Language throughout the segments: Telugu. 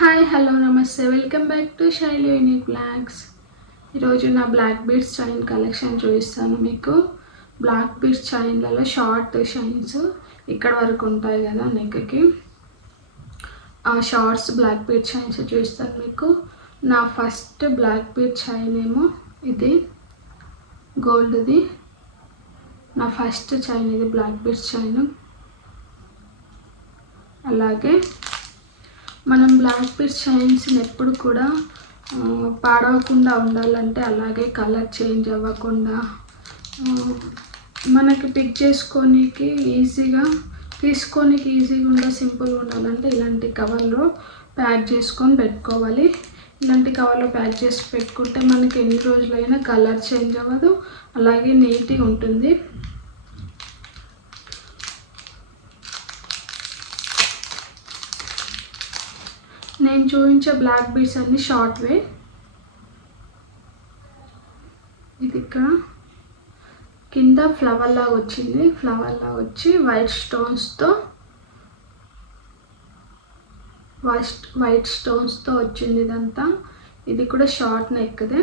హాయ్ హలో నమస్తే వెల్కమ్ బ్యాక్ టు శైలి యూనిక్ బ్లాగ్స్. ఈరోజు నా బ్లాక్ బీడ్స్ చైన్ కలెక్షన్ చూపిస్తాను మీకు. బ్లాక్ బీడ్స్ చైన్లలో షార్ట్ షైన్స్ ఇక్కడ వరకు ఉంటాయి కదా నెక్కి, ఆ షార్ట్స్ బ్లాక్ బీడ్ చైన్స్ చూపిస్తాను మీకు. నా ఫస్ట్ బ్లాక్ బీడ్ చైన్ ఏమో ఇది గోల్డ్ది. నా ఫస్ట్ చైన్ ఇది బ్లాక్ బీడ్స్ చైన్. అలాగే మనం బ్లాక్ బీడ్స్ చైన్స్ని ఎప్పుడు కూడా పాడవకుండా ఉండాలంటే, అలాగే కలర్ చేంజ్ అవ్వకుండా మనకి పిక్ చేసుకోనికి ఈజీగా ఈజీగా సింపుల్గా ఉండాలంటే ఇలాంటి కవర్లో ప్యాక్ చేసుకొని పెట్టుకోవాలి. ఇలాంటి కవర్లో ప్యాక్ చేసి పెట్టుకుంటే మనకి ఎన్ని రోజులైనా కలర్ చేంజ్ అవ్వదు, అలాగే నీట్గా ఉంటుంది. నేను చూపించే బ్లాక్ బీడ్స్ అన్ని షార్ట్ వే. ఇది ఇక్కడ కింద ఫ్లవర్ లాగా వచ్చింది, ఫ్లవర్ లాగా వచ్చి వైట్ స్టోన్స్తో వచ్చింది ఇదంతా. ఇది కూడా షార్ట్ నెక్దే,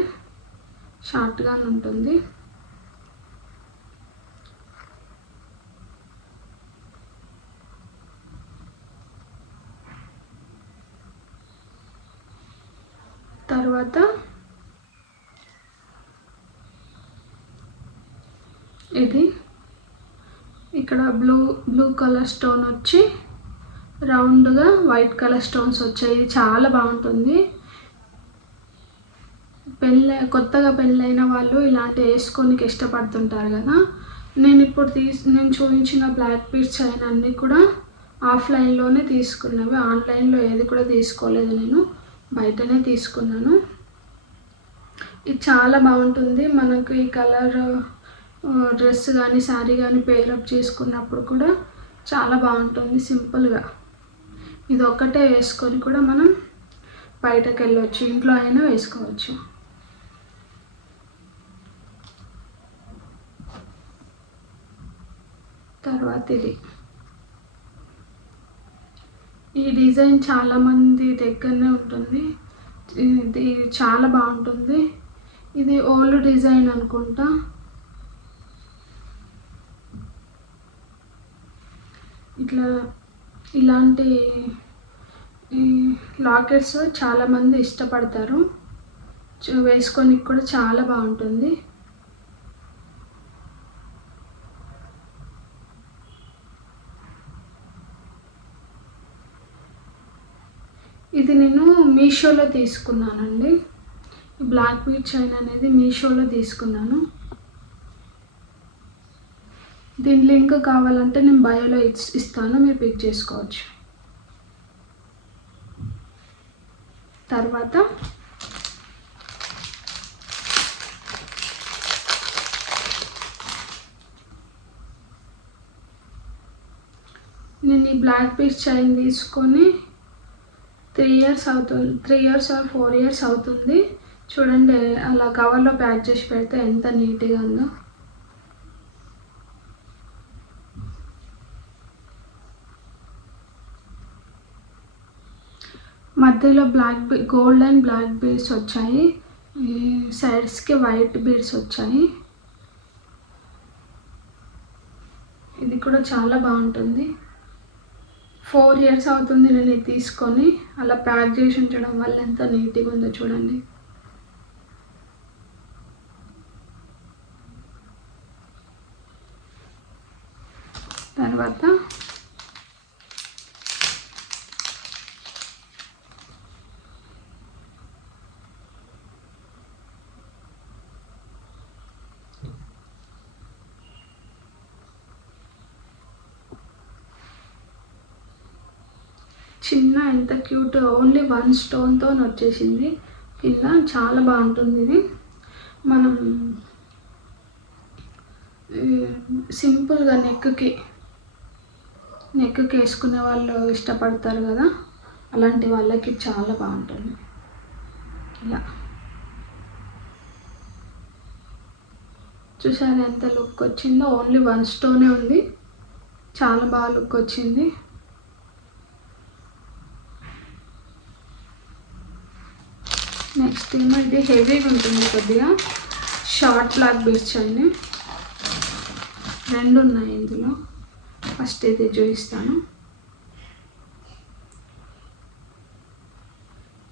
షార్ట్గానే ఉంటుంది. తర్వాత ఇది ఇక్కడ బ్లూ కలర్ స్టోన్ వచ్చి రౌండ్గా వైట్ కలర్ స్టోన్స్ వచ్చాయి. ఇది చాలా బాగుంటుంది. కొత్తగా పెళ్ళైన వాళ్ళు ఇలాంటి వేసుకోనికి ఇష్టపడుతుంటారు కదా. నేను చూపించిన బ్లాక్ బీడ్స్ చైన్ అన్నీ కూడా ఆఫ్లైన్లోనే తీసుకున్నవి, ఆన్లైన్లో ఏది కూడా తీసుకోలేదు. నేను బయటనే తీసుకున్నాను. ఇది చాలా బాగుంటుంది. మనకు ఈ కలర్ డ్రెస్ కానీ శారీ కానీ పేరప్ చేసుకున్నప్పుడు కూడా చాలా బాగుంటుంది సింపుల్గా. ఇది ఒక్కటే వేసుకొని కూడా మనం బయటకు వెళ్ళవచ్చు, ఇంట్లో అయినా వేసుకోవచ్చు. తర్వాత ఈ డిజైన్ చాలామంది దగ్గరనే ఉంటుంది. ఇది చాలా బాగుంటుంది. ఇది ఓల్డ్ డిజైన్ అనుకుంటా. ఇలాంటి లాకెట్స్ చాలామంది ఇష్టపడతారు, వేసుకోనికి కూడా చాలా బాగుంటుంది. ఇది నేను మీషోలో తీసుకున్నానండి. ఈ బ్లాక్ బీడ్ చైన్ అనేది మీషోలో తీసుకున్నాను. దీని లింక్ కావాలంటే నేను బయోలో ఇస్తాను, మీరు పిక్ చేసుకోవచ్చు. తర్వాత నేను ఈ బ్లాక్ బీడ్ చైన్ తీసుకొని 3 years అవుతుంది, 3 years or 4 years అవుతుంది. చూడండి అలా కవర్లో ప్యాక్ చేసి పెడితే ఎంత నీట్గా ఉందో. మధ్యలో గోల్డ్ అండ్ బ్లాక్ బీడ్స్ వచ్చాయి, సైడ్స్కి వైట్ బీడ్స్ వచ్చాయి. ఇది కూడా చాలా బాగుంటుంది. 4 years అవుతుంది నేను ఇది తీసుకొని. అలా ప్యాక్ చేసి ఉంచడం వల్ల ఎంత నీట్గా ఉందో చూడండి. తర్వాత చిన్న ఎంత క్యూట్, ఓన్లీ 1 స్టోన్తో వచ్చేసింది కింద. చాలా బాగుంటుంది. ఇది మనం సింపుల్గా నెక్కి వేసుకునే వాళ్ళు ఇష్టపడతారు కదా, అలాంటి వాళ్ళకి చాలా బాగుంటుంది. ఇలా చూసారు ఎంత లుక్ వచ్చిందో. ఓన్లీ 1 స్టోనే ఉంది, చాలా బాగా లుక్ వచ్చింది. నెక్స్ట్ ఏమో ఇది హెవీగా ఉంటుంది కొద్దిగా, షార్ట్ బ్లాక్ బీడ్స్ చైన్ 2 ఉన్నాయి ఇందులో. ఫస్ట్ ఇది చూపిస్తాను.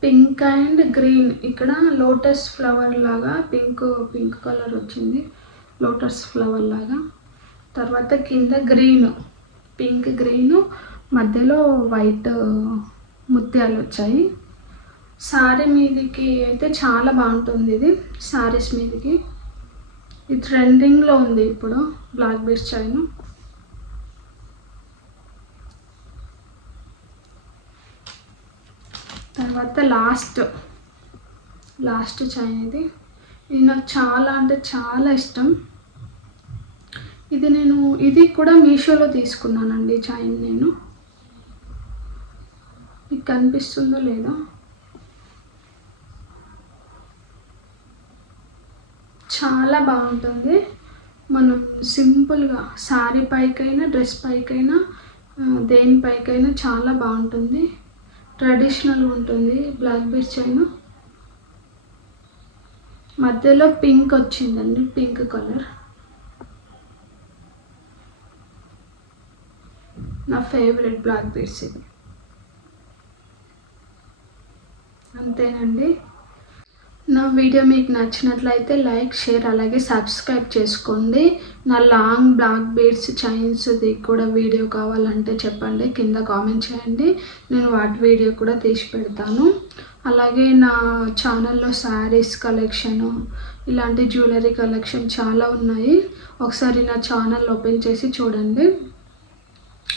పింక్ అండ్ గ్రీన్, ఇక్కడ లోటస్ ఫ్లవర్ లాగా పింక్ కలర్ వచ్చింది, లోటస్ ఫ్లవర్ లాగా. తర్వాత కింద గ్రీన్, పింక్ గ్రీన్, మధ్యలో వైట్ ముత్యాలు వచ్చాయి. శారీ మీదకి అయితే చాలా బాగుంటుంది ఇది, శారీస్ మీదకి. ఇది ట్రెండింగ్లో ఉంది ఇప్పుడు బ్లాక్ బీడ్స్ చైన్. తర్వాత లాస్ట్ చైన్ ఇది నాకు చాలా అంటే చాలా ఇష్టం. ఇది కూడా మీషోలో తీసుకున్నానండి చైన్ నేను. మీకు కనిపిస్తుందో లేదో, చాలా బాగుంటుంది. మనం సింపుల్గా శారీ పైకైనా డ్రెస్ పైకైనా దేనిపైకైనా చాలా బాగుంటుంది. ట్రెడిషనల్ ఉంటుంది బ్లాక్ బీడ్స్ చైన్. మధ్యలో పింక్ వచ్చిందండి, పింక్ కలర్. నా ఫేవరెట్ బ్లాక్ బీడ్స్ ఇది. అంతేనండి. నా వీడియో మీకు నచ్చినట్లయితే లైక్, షేర్, అలాగే సబ్స్క్రైబ్ చేసుకోండి. నా లాంగ్ బ్లాక్ బీడ్స్ చైన్స్ది కూడా వీడియో కావాలంటే చెప్పండి, కింద కామెంట్ చేయండి. నేను వాటి వీడియో కూడా తీసి పెడతాను. అలాగే నా ఛానల్లో శారీస్ కలెక్షను, ఇలాంటి జ్యువెలరీ కలెక్షన్ చాలా ఉన్నాయి. ఒకసారి నా ఛానల్ ఓపెన్ చేసి చూడండి.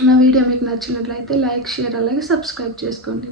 నా వీడియో మీకు నచ్చినట్లయితే లైక్, షేర్, అలాగే సబ్స్క్రైబ్ చేసుకోండి.